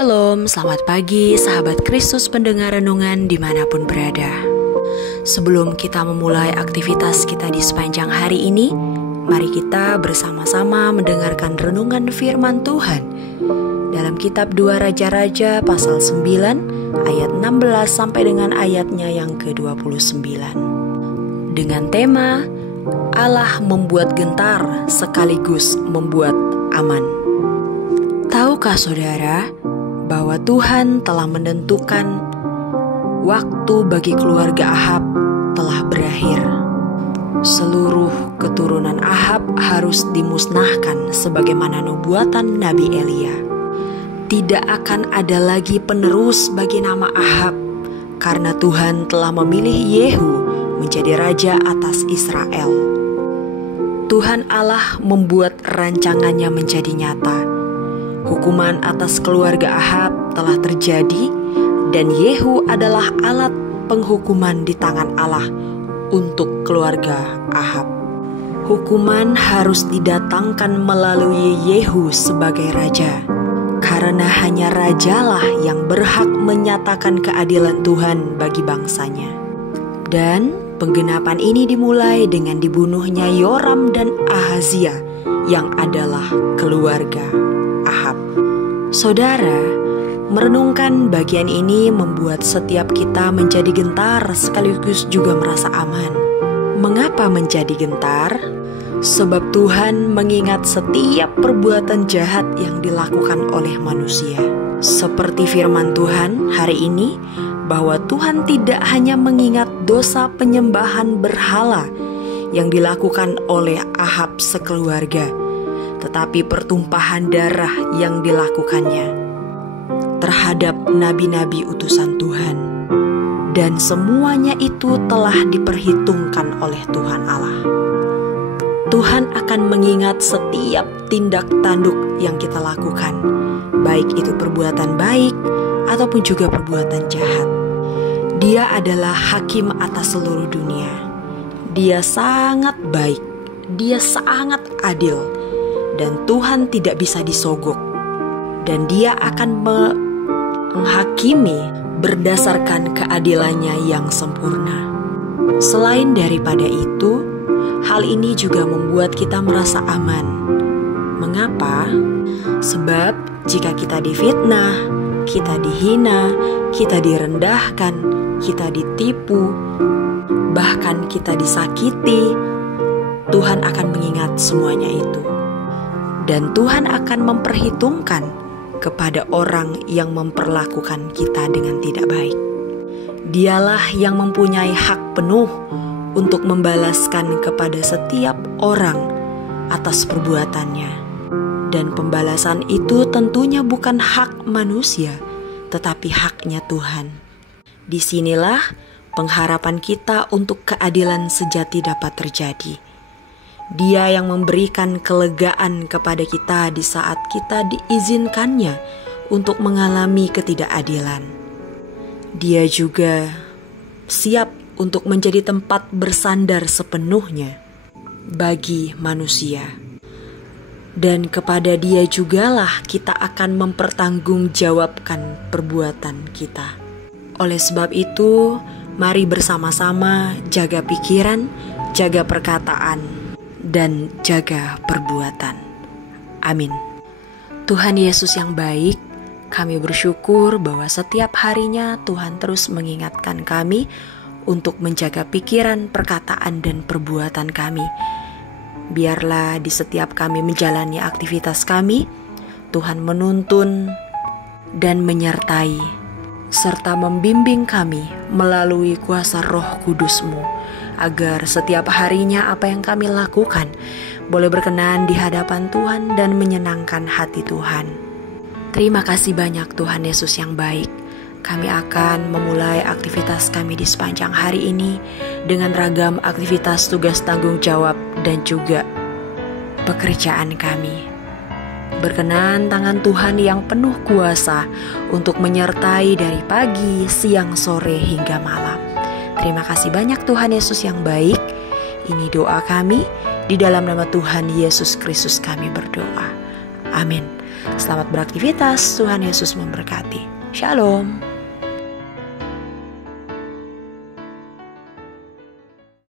Shalom, selamat pagi sahabat Kristus pendengar renungan dimanapun berada. Sebelum kita memulai aktivitas kita di sepanjang hari ini, mari kita bersama-sama mendengarkan renungan firman Tuhan dalam kitab 2 Raja-Raja pasal 9 ayat 16 sampai dengan ayatnya yang ke-29. Dengan tema Allah membuat gentar sekaligus membuat aman. Tahukah saudara bahwa Tuhan telah menentukan waktu bagi keluarga Ahab telah berakhir. Seluruh keturunan Ahab harus dimusnahkan sebagaimana nubuatan Nabi Elia. Tidak akan ada lagi penerus bagi nama Ahab karena Tuhan telah memilih Yehu menjadi raja atas Israel. Tuhan Allah membuat rancangannya menjadi nyata. Hukuman atas keluarga Ahab telah terjadi dan Yehu adalah alat penghukuman di tangan Allah untuk keluarga Ahab. Hukuman harus didatangkan melalui Yehu sebagai raja, karena hanya rajalah yang berhak menyatakan keadilan Tuhan bagi bangsanya. Dan penggenapan ini dimulai dengan dibunuhnya Yoram dan Ahazia yang adalah keluarga Ahab. Saudara, merenungkan bagian ini membuat setiap kita menjadi gentar sekaligus juga merasa aman. Mengapa menjadi gentar? Sebab Tuhan mengingat setiap perbuatan jahat yang dilakukan oleh manusia. Seperti firman Tuhan hari ini, bahwa Tuhan tidak hanya mengingat dosa penyembahan berhala yang dilakukan oleh Ahab sekeluarga, tetapi pertumpahan darah yang dilakukannya terhadap nabi-nabi utusan Tuhan. Dan semuanya itu telah diperhitungkan oleh Tuhan Allah. Tuhan akan mengingat setiap tindak tanduk yang kita lakukan, baik itu perbuatan baik ataupun juga perbuatan jahat. Dia adalah hakim atas seluruh dunia. Dia sangat baik, dia sangat adil, dan Tuhan tidak bisa disogok. Dan dia akan menghakimi berdasarkan keadilannya yang sempurna. Selain daripada itu, hal ini juga membuat kita merasa aman. Mengapa? Sebab jika kita difitnah, kita dihina, kita direndahkan, kita ditipu, bahkan kita disakiti, Tuhan akan mengingat semuanya itu. Dan Tuhan akan memperhitungkan kepada orang yang memperlakukan kita dengan tidak baik. Dialah yang mempunyai hak penuh untuk membalaskan kepada setiap orang atas perbuatannya. Dan pembalasan itu tentunya bukan hak manusia, tetapi haknya Tuhan. Disinilah pengharapan kita untuk keadilan sejati dapat terjadi. Dia yang memberikan kelegaan kepada kita di saat kita diizinkannya untuk mengalami ketidakadilan. Dia juga siap untuk menjadi tempat bersandar sepenuhnya bagi manusia. Dan kepada Dia jugalah kita akan mempertanggungjawabkan perbuatan kita. Oleh sebab itu, mari bersama-sama jaga pikiran, jaga perkataan, dan jaga perbuatan. Amin. Tuhan Yesus yang baik, kami bersyukur bahwa setiap harinya Tuhan terus mengingatkan kami untuk menjaga pikiran, perkataan, dan perbuatan kami. Biarlah di setiap kami menjalani aktivitas kami, Tuhan menuntun dan menyertai serta membimbing kami melalui kuasa Roh Kudus-Mu, agar setiap harinya apa yang kami lakukan boleh berkenan di hadapan Tuhan dan menyenangkan hati Tuhan. Terima kasih banyak Tuhan Yesus yang baik. Kami akan memulai aktivitas kami di sepanjang hari ini dengan ragam aktivitas tugas tanggung jawab dan juga pekerjaan kami. Berkenan tangan Tuhan yang penuh kuasa untuk menyertai dari pagi, siang, sore, hingga malam. Terima kasih banyak Tuhan Yesus yang baik. Ini doa kami, di dalam nama Tuhan Yesus Kristus kami berdoa. Amin. Selamat beraktivitas, Tuhan Yesus memberkati. Shalom.